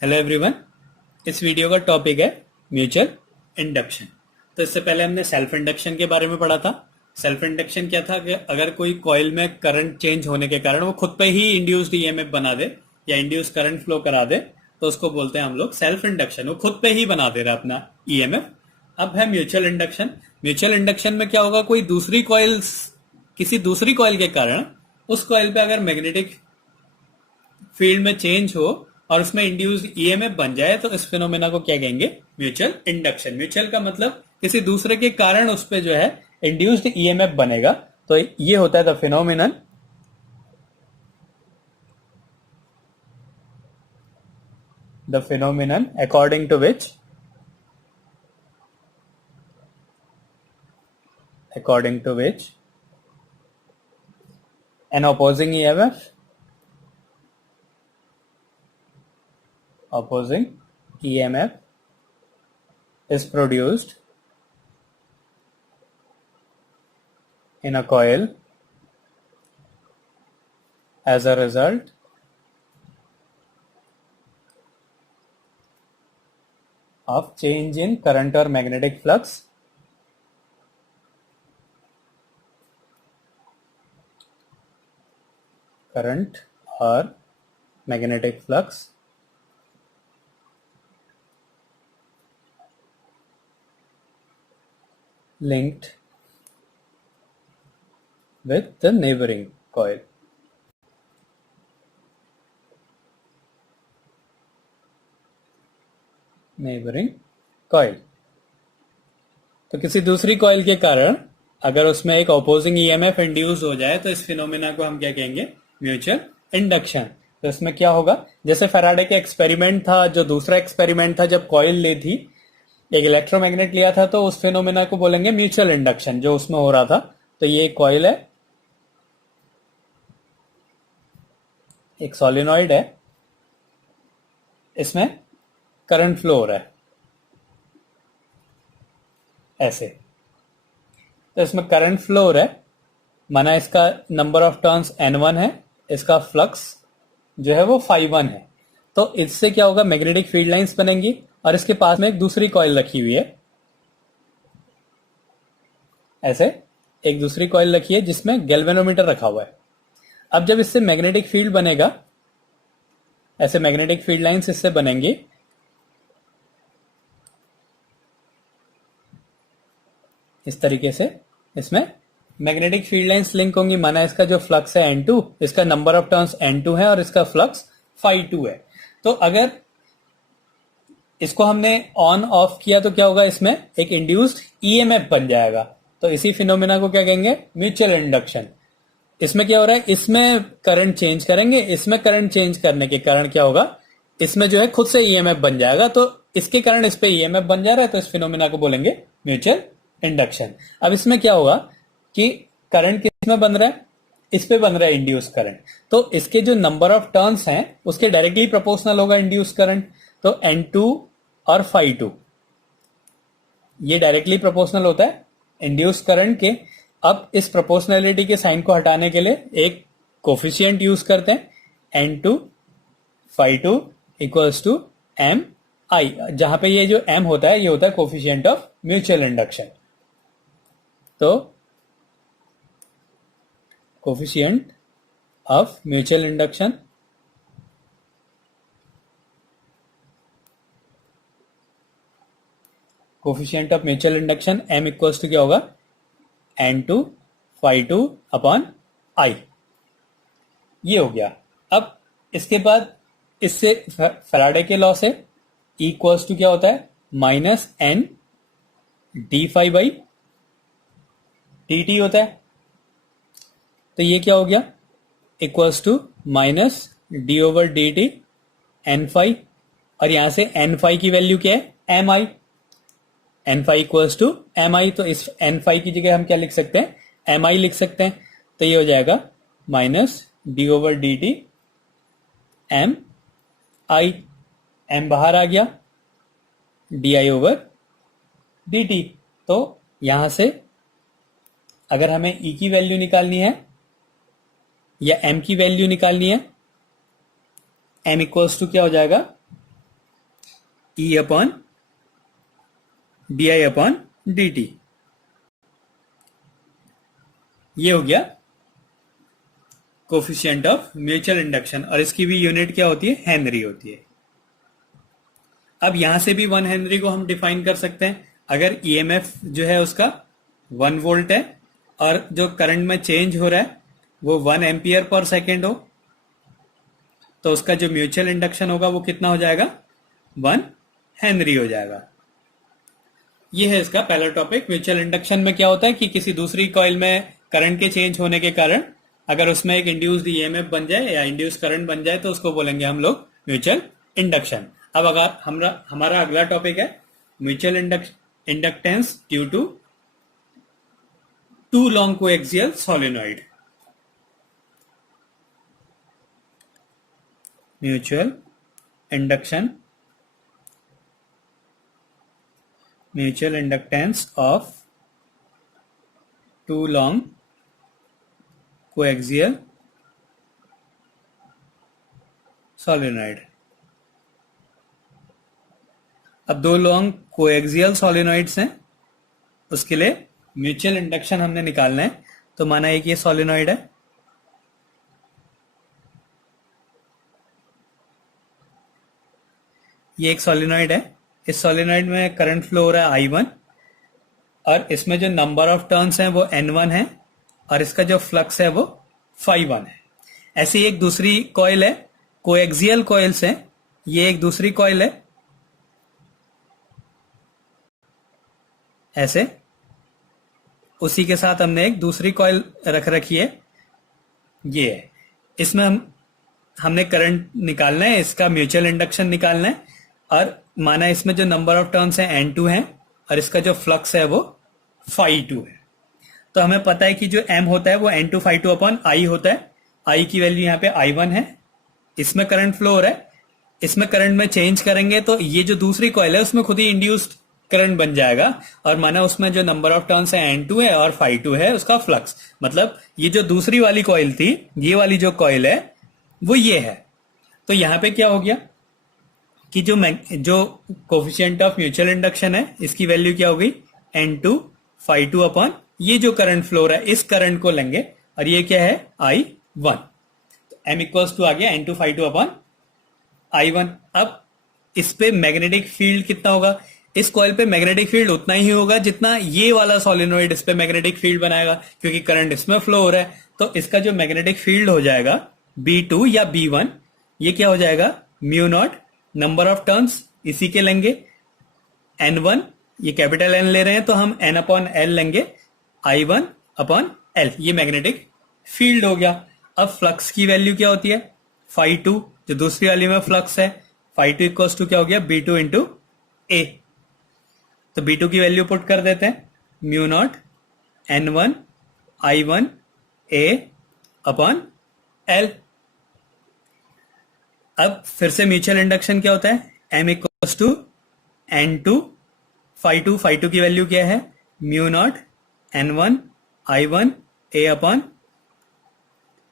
Hello everyone. इस video का topic है म्यूचुअल इंडक्शन। तो इससे पहले हमने सेल्फ इंडक्शन के बारे में पढ़ा था। सेल्फ इंडक्शन क्या था कि अगर कोई कॉइल में करंट चेंज होने के कारण वो खुद पे ही इंड्यूस्ड ईएमएफ बना दे या इंड्यूस करंट फ्लो करा दे तो उसको बोलते हैं हम लोग सेल्फ इंडक्शन। वो खुद पे ही बना दे रहा अपना ईएमएफ। अब है म्यूचुअल इंडक्शन। म्यूचुअल इंडक्शन में क्या होगा, कोई दूसरी कॉइल किसी दूसरी कॉइल के कारण उस कॉइल पे अगर मैग्नेटिक फील्ड में चेंज हो और उसमें इंड्यूस्ड ईएमएफ बन जाए तो इस फिनोमेना को क्या कहेंगे, म्यूचुअल इंडक्शन। म्यूचुअल का मतलब किसी दूसरे के कारण उस पे जो है इंड्यूस्ड ईएमएफ बनेगा। तो ये होता है the phenomenon according to which an opposing EMF is produced in a coil as a result of change in current or magnetic flux linked with the neighboring coil. तो किसी दूसरी कॉइल के कारण अगर उसमें एक ऑपोजिंग ईएमएफ इंड्यूस हो जाए तो इस फिनोमेना को हम क्या कहेंगे, म्यूचुअल इंडक्शन। तो इसमें क्या होगा, जैसे फैराडे के एक्सपेरिमेंट था, जो दूसरा एक्सपेरिमेंट था जब कॉइल ली थी, एक इलेक्ट्रोमैग्नेट लिया था, तो उस फिनोमेना को बोलेंगे म्यूचुअल इंडक्शन जो उसमें हो रहा था। तो ये एक कॉइल है, एक सोलिनॉइड है, इसमें करंट फ्लो हो रहा है ऐसे। तो इसमें करंट फ्लो हो रहा है, माना इसका नंबर ऑफ टर्न्स N1 है, इसका फ्लक्स जो है वो φ1 है। तो इससे क्या होगा, मैग्नेटिक फील्ड लाइंस बनेंगी और इसके पास में एक दूसरी कॉइल रखी हुई है, ऐसे एक दूसरी कॉइल रखी है जिसमें गैल्वेनोमीटर रखा हुआ है। अब जब इससे मैग्नेटिक फील्ड बनेगा, ऐसे मैग्नेटिक फील्ड लाइंस इससे बनेंगी, इस तरीके से इसमें मैग्नेटिक फील्ड लाइंस लिंक होंगी। माना इसका जो फ्लक्स है N2, इसका नंबर ऑफ टर्न्स N2 है और इसका फ्लक्स φ2 है। तो अगर इसको हमने ऑन ऑफ किया तो क्या होगा, इसमें एक इंड्यूस्ड ईएमएफ बन जाएगा। तो इसी फिनोमेना को क्या कहेंगे, म्यूचुअल इंडक्शन। इसमें क्या हो रहा है, इसमें करंट चेंज करेंगे, इसमें करंट चेंज करने के कारण क्या होगा, इसमें जो है खुद से ईएमएफ बन जाएगा। तो इसके कारण इस पे ईएमएफ बन जा रहा है, तो इस फिनोमेना को बोलेंगे म्यूचुअल इंडक्शन। अब इसमें क्या होगा कि करंट किस में बन रहा है, इस पे बन रहा है इंड्यूस करंट। तो इसके जो नंबर ऑफ टर्न्स हैं उसके डायरेक्टली प्रोपोर्शनल होगा इंड्यूस करंट। तो N2 और φ2 ये डायरेक्टली प्रोपोर्शनल होता है इंड्यूस करंट के। अब इस प्रोपोर्शनलिटी के साइन को हटाने के लिए एक कोफिशिएंट यूज करते हैं, N2 φ2 इक्वल्स टू Mi, जहां पे ये जो M होता है ये होता है कोफिशिएंट ऑफ म्यूचुअल इंडक्शन। तो coefficient of mutual induction M equals to क्या होगा, N2 φ2 अपॉन I। ये हो गया। अब इसके बाद इससे फैराडे के लॉ से इक्वल्स टू क्या होता है, minus N d∅ by dt होता है। तो ये क्या हो गया, equals to minus d/dt N∅, और यहां से N∅ की वैल्यू क्या है, Mi। N∅ equals to Mi, तो इस N∅ की जगह हम क्या लिख सकते हैं, Mi लिख सकते हैं। तो ये हो जाएगा माइनस d/dt Mi, M बाहर आ गया, di/dt। तो यहां से अगर हमें E की वैल्यू निकालनी है या M की वैल्यू निकालनी है, M इक्वल्स टू क्या हो जाएगा, ई upon D I upon D T. ये हो गया कोफिशिएंट ऑफ म्यूचुअल इंडक्शन, और इसकी भी यूनिट क्या होती है, हेनरी होती है। अब यहां से भी 1 हेनरी को हम डिफाइन कर सकते हैं। अगर ईएमएफ जो है उसका 1 वोल्ट है और जो करंट में चेंज हो रहा है वो 1 एम्पियर पर सेकेंड हो, तो उसका जो म्यूचुअल इंडक्शन होगा वो कितना हो जाएगा, 1 हेनरी हो जाएगा। ये है इसका पहला टॉपिक। म्यूचुअल इंडक्शन में क्या होता है कि किसी दूसरी कॉइल में करंट के चेंज होने के कारण अगर उसमें एक इंड्यूस्ड ईएमएफ बन जाए या इंड्यूस करंट बन जाए तो उसको बोलेंगे हम लोग म्यूचुअल इंडक्शन। अब अगर हमारा अगला टॉपिक है mutual inductance due to two long coaxial solenoid. Mutual induction, mutual inductance of two long coaxial solenoid. अब दो लॉन्ग कोएक्सियल सोलेनॉइड्स हैं, उसके लिए म्यूचुअल इंडक्शन हमने निकालना है। तो माना एक ये सोलेनॉइड है, ये एक सोलेनॉइड है। इस सोलेनॉइड में करंट फ्लो हो रहा है I1 और इसमें जो नंबर ऑफ टर्न्स हैं वो N1 है और इसका जो फ्लक्स है वो φ1 है। ऐसी एक दूसरी कॉइल है, कोएक्सियल कॉइल्स हैं, ये एक दूसरी कॉइल है ऐसे, उसी के साथ हमने एक दूसरी कॉइल रख रखी है, ये है। इसमें हमने करंट निकालना है, इसका म्यूचुअल इंडक्शन निकालना है और माना इसमें जो नंबर ऑफ टर्न्स है N2 है और इसका जो फ्लक्स है वो φ2 है। तो हमें पता है कि जो M होता है वो N2 φ2 अपॉन I होता है। I की वैल्यू यहाँ पे I1 है, इसमें करंट फ्लो हो रहा है, इसमें करंट में चेंज करेंगे तो ये जो दूसरी कॉइल है उसमें खुद ही इंड्यूस्ड करंट बन जाएगा और माना उसमें जो नंबर ऑफ टर्न्स है N2 है और φ2 है उसका फ्लक्स, मतलब ये जो दूसरी वाली कॉइल थी, ये वाली जो कॉइल है वो ये है। तो यहां पे क्या हो गया कि जो कोफिशिएंट ऑफ म्यूचुअल इंडक्शन है इसकी वैल्यू क्या हो गई, N2 φ2 अपॉन ये जो करंट फ्लो रहा है इस करंट को लेंगे और ये क्या है, I1। तो M इक्वल्स टू आ गया N2 φ2 अपॉन I1। अब इस पे मैग्नेटिक फील्ड कितना होगा, इस कॉइल पे मैग्नेटिक फील्ड उतना ही होगा जितना ये वाला सोलेनोइड इस पे मैग्नेटिक फील्ड बनाएगा, क्योंकि करंट इसमें फ्लो हो रहा है। तो इसका जो मैग्नेटिक फील्ड हो जाएगा B2 या B1, ये क्या हो जाएगा, mu not, number of turns इसी के लेंगे N1, ये कैपिटल N ले रहे हैं तो हम N अपॉन L लेंगे, I1 अपॉन L, ये मैग्नेटिक फील्ड हो गया। अब फ्लक्स की वैल्यू क्या होती है, φ2, जो दूसरी वाली में फ्लक्स है, φ2 इक्वल्स टू क्या हो गया, B2 इंटू A। तो B2 की वैल्यू पुट कर देते हैं, mu naught N1 I1 A upon L। अब फिर से म्यूचुअल इंडक्शन क्या होता है, M इक्वल्स टू N2 φ2 की वैल्यू क्या है, mu naught N1 I1 A upon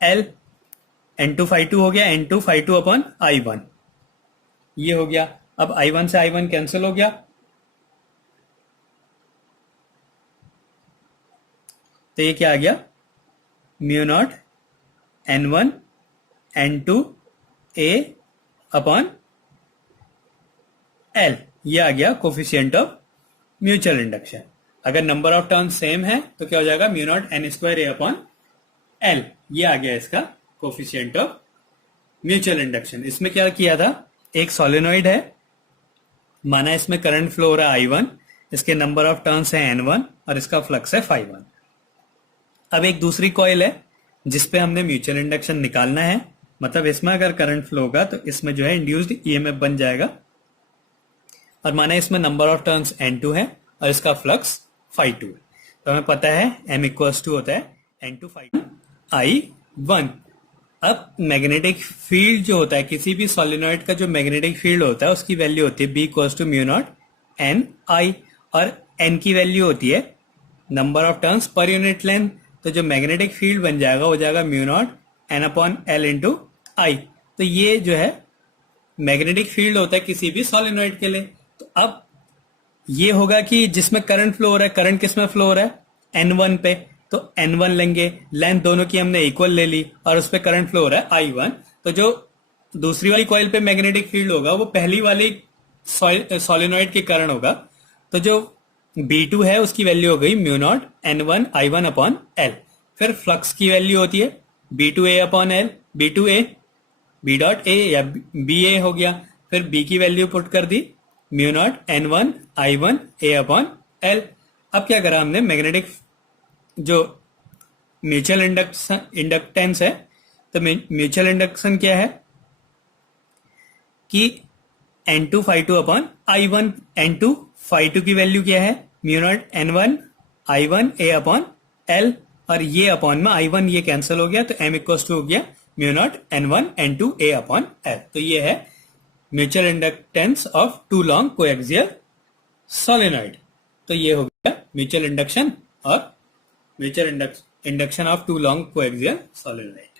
L। N2 φ2 हो गया N2 φ2 अपॉन I1, ये हो गया। अब I1 से I1 कैंसिल हो गया, तो ये क्या आ गया, mu not N1 N2 A upon L, ये आ गया कोफिशिएंट ऑफ म्यूचुअल इंडक्शन। अगर नंबर ऑफ टर्न सेम है तो क्या हो जाएगा, mu naught N square A upon L, ये आ गया इसका कोफिशिएंट ऑफ म्यूचुअल इंडक्शन। इसमें क्या किया था, एक सोलेनोइड है, माना इसमें करंट फ्लो हो रहा है I1, इसके नंबर ऑफ टर्न्स है N1 और इसका फ्लक्स है φ1। अब एक दूसरी कॉइल है जिसपे हमने म्यूचुअल इंडक्शन निकालना है, मतलब इसमें अगर करंट फ्लो होगा तो इसमें जो है इंड्यूस्ड ईएमएफ बन जाएगा और माना इसमें नंबर ऑफ टर्न्स N2 है और इसका फ्लक्स φ2 है। तो हमें पता है M इक्वल्स टू होता है N2 φ2 I1। अब मैग्नेटिक फील्ड जो होता है, किसी भी सोलेनोइड का जो मैग्नेटिक फील्ड होता है उसकी वैल्यू होती है B equals to mu naught N I, और N की वैल्यू होती है नंबर ऑफ टर्न्स पर यूनिट लेंथ। तो जो मैग्नेटिक फील्ड बन जाएगा वो जाएगा mu naught N upon L into I। तो ये जो है मैग्नेटिक फील्ड होता है किसी भी सोलेनॉइड के लिए। तो अब ये होगा कि जिसमें करंट फ्लो हो रहा है, करंट किसमें फ्लो हो रहा है N1 पे, तो N1 लेंगे, लेंथ दोनों की हमने इक्वल ले ली और उस पर करंट फ्लो हो रहा है I1। तो जो दूसरी वाली कॉइल पे मैग्नेटिक फील्ड होगा वो पहली वाली सोलेनॉइड के कारण होगा। तो जो B2 है उसकी वैल्यू हो गई mu naught N1 I1 upon L। फिर फ्लक्स की वैल्यू होती है B2A upon L, B2A B dot A या बी ए हो गया। फिर B की वैल्यू पुट कर दी mu not N1 I1 A upon L। अब क्या करा हमने, मैग्नेटिक जो म्यूचुअल इंडक्टेंस है, तो म्यूचुअल इंडक्शन क्या है कि N2 phi2 upon I1। N2 phi2 की वैल्यू क्या है mu naught N1 I1 A upon L, और ये अपॉन में I1 ये कैंसिल हो गया तो M इक्वल्स टू हो गया mu not N1 N2 A upon L। तो ये है mutual inductance of two long coaxial solenoid. तो ये हो गया म्यूचुअल इंडक्शन और mutual induction of two long coaxial solenoid.